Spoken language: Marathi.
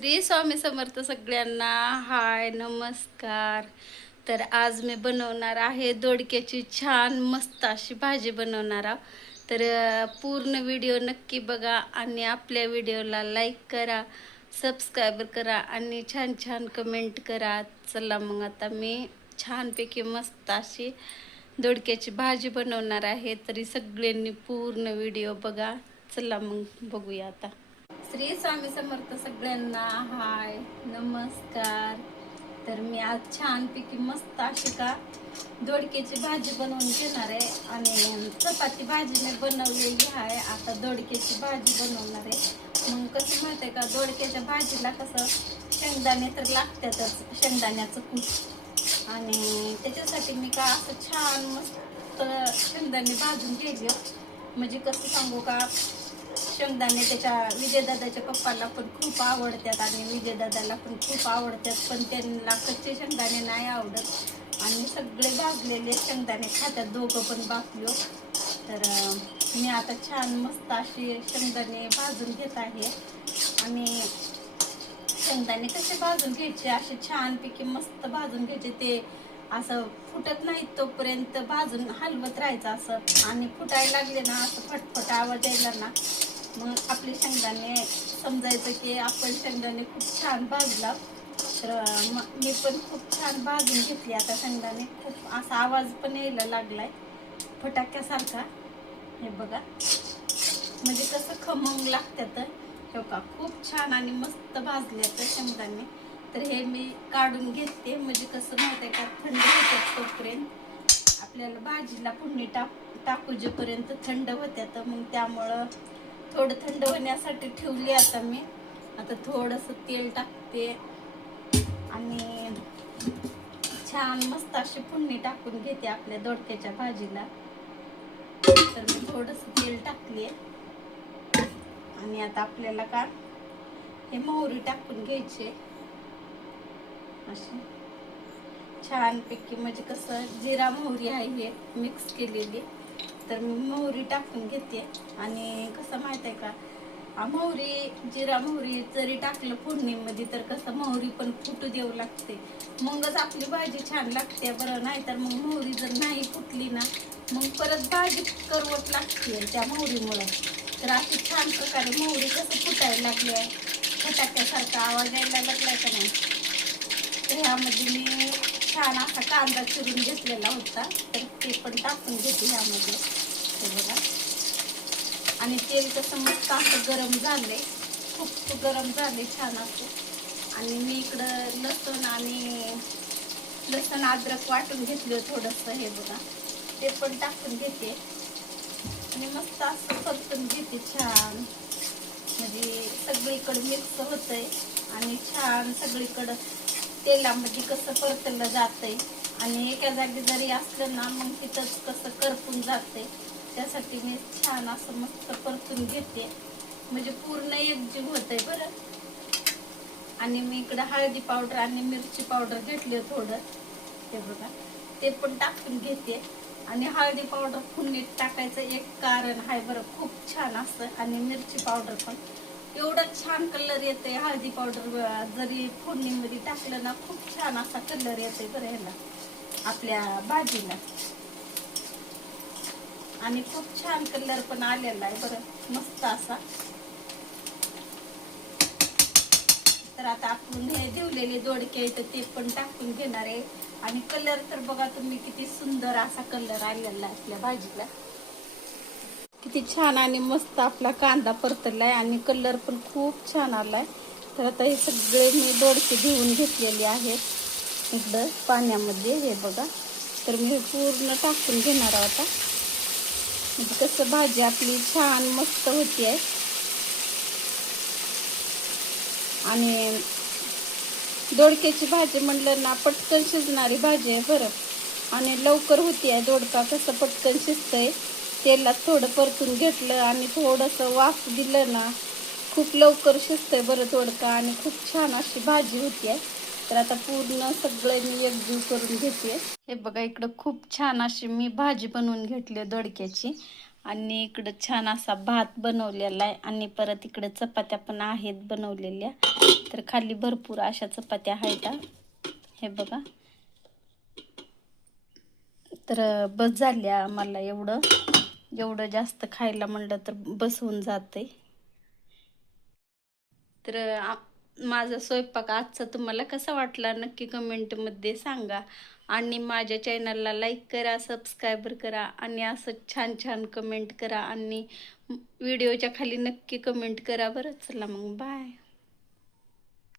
श्री स्वामी समर्थ सगळ्यांना. हाय नमस्कार. तर आज मी बनवणार आहे दोडक्याची छान मस्त अशी भाजी बनवणार आहोत. तर पूर्ण व्हिडिओ नक्की बघा आणि आपल्या व्हिडिओला लाईक करा, सबस्क्राईब करा आणि छान छान कमेंट करा. चला मग आता मी छानपैकी मस्त अशी दोडक्याची भाजी बनवणार आहे. तरी सगळ्यांनी पूर्ण व्हिडिओ बघा. चला मग बघूया आता. श्री स्वामी समर्थ सगळ्यांना. हाय नमस्कार. तर मी आज छानपैकी मस्त अशी का दोडक्याची भाजी बनवून घेणार आहे आणि चपाती भाजी मी बनवलेली आहे. आता दोडक्याची भाजी बनवणार आहे. मग कसं माहिती आहे का, दोडक्याच्या भाजीला कसं शेंगदाणे तर लागतातच, शेंगदाण्याचं कूट. आणि त्याच्यासाठी मी का असं छान मस्त शेंगदाणे भाजून घेतले. म्हणजे कसं सांगू का, शेंगदाणे त्याच्या विजयदादाच्या पप्पाला पण खूप आवडतात आणि विजयदादाला पण खूप आवडतात, पण त्यांना कच्चे शेंगदाणे नाही आवडत आणि सगळे भाजलेले शेंगदाणे खातात दोघं पण बापलो. तर मी आता छान मस्त अशी शेंगदाणे भाजून घेत आहे. आणि शेंगदाणे कसे भाजून घ्यायचे, असे छानपैकी मस्त भाजून घ्यायचे. ते असं फुटत नाही तोपर्यंत भाजून हलवत राहायचं असं. आणि फुटायला लागले ना, असं फटफट आवाज यायला ना, मग आपले शेंगदाणे समजायचं की आपण शेंगदाणे खूप छान भाजला. तर मी पण खूप छान भाजून घेतली आता शेंगदाणे. खूप असा आवाज पण यायला लागलाय फटाक्यासारखा. हे बघा म्हणजे कसं खमंग लागतात. हे का खूप छान आणि मस्त भाजले तर शेंगदाणे. तर हे मी काढून घेते. म्हणजे कसं माहिती आहे का, थंड होतात तोपर्यंत आपल्याला भाजीला फोडणी टाकू जेपर्यंत थंड होत्यात. मग त्यामुळं थोडं थंड होण्यासाठी ठेवली. आता मी आता थोडंसं तेल टाकते आणि छान मस्त अशी फोडणी टाकून घेते आपल्या दोडक्याच्या भाजीला. तर मी थोडंसं तेल टाकले आणि आता आपल्याला का हे मोहरी टाकून घ्यायचे अशी छानपैकी. म्हणजे कसं जिरा मोहरी आहे हे मिक्स केलेली. तर मी मोहरी टाकून घेते. आणि कसं माहित आहे का, मोहरी जिरा मोहरी जरी टाकलं फोडणीमध्ये तर कसं मोहरी पण फुटू देऊ लागते, मगच आपली भाजी छान लागते बरं. नाही तर मग मोहरी जर नाही फुटली ना, मग परत भाजी करवट लागते त्या मोहरीमुळे. तर अशी छान प्रकारे मोहरी कसं फुटायला लागली आहे, फटाक्यासारखा आवाज यायला लागलाय का नाही. तर ह्यामध्ये मी छान असा कांदा चिरून घेतलेला होता, तर ते पण टाकून घेते ह्यामध्ये. हे बघा. आणि तेल कसं मस्त असं गरम झाले, खूप गरम झाले छान असं. आणि मी इकडं लसूण अद्रक वाटून घेतलं थोडंसं. हे बघा ते पण टाकून घेते आणि मस्त असं परतून घेते छान. म्हणजे सगळीकडे मिक्स होतंय आणि छान सगळीकडं तेलामध्ये कसं परतलं जातंय. आणि एका जागी जरी असलं ना, मग तिथंच कसं करपून जातंय. त्यासाठी मी छान असं मस्त परतून घेते, म्हणजे पूर्ण एकजीव होतंय बरं. आणि मी इकडं हळदी पावडर आणि मिरची पावडर घेतली थोडं. ते बघा ते पण टाकून घेते. आणि हळदी पावडर फोडणीत टाकायचं एक कारण आहे बरं, खूप छान असतं. आणि मिरची पावडर पण एवढा छान कलर येते. हळदी पावडर जरी फोडणीमध्ये टाकलं ना, खूप छान असा कलर येते बरं ह्याला आपल्या भाजीला. आणि खूप छान कलर पण आलेला आहे बरं, मस्त असा. तर आता आपण हे ठेवलेले दोडके ते पण टाकून घेणार आहे. आणि कलर तर बघा तुम्ही किती सुंदर असा कलर आलेला आहे आपल्या भाजीला. किती छान आणि मस्त आपला कांदा परतलाय आणि कलर पण खूप छान आलाय. तर आता हे सगळे मी दोडके धुवून घेतलेले आहेत इकडं पाण्यामध्ये. हे बघा. तर मी हे पूर्ण टाकून घेणार आहोत. म्हणजे कसं भाजी आपली छान मस्त होती आहे. आणि दोडक्याची भाजी म्हणलं ना, पटकन शिजणारी भाजी आहे बरं. आणि लवकर होती आहे. दोडका कसं पटकन शिजतंय, तेलात थोडं परतून घेतलं आणि थोडंसं वाफ दिलं ना, खूप लवकर शिजतंय बरं दोडका आणि खूप छान अशी भाजी होती आहे. तर आता पूर्ण सगळं मी एकजीव करून घेते. हे बघा इकडं खूप छान अशी मी भाजी बनवून घेतली दोडक्याची. आणि इकडं छान असा भात बनवलेला आहे आणि परत इकडं चपात्या पण आहेत बनवलेल्या. तर खाली भरपूर अशा चपात्या आहेत हे बघा. तर बस झाल्या मला एवढं जास्त खायला म्हणलं तर बस होऊन जाते. तर माझा स्वयंपाक आजचा तुम्हाला कसा वाटला नक्की कमेंटमध्ये सांगा. आणि माझ्या चॅनलला लाईक करा, सबस्क्राईबर करा आणि असं छान छान कमेंट करा आणि व्हिडिओच्या खाली नक्की कमेंट करा बरं. चला मग बाय.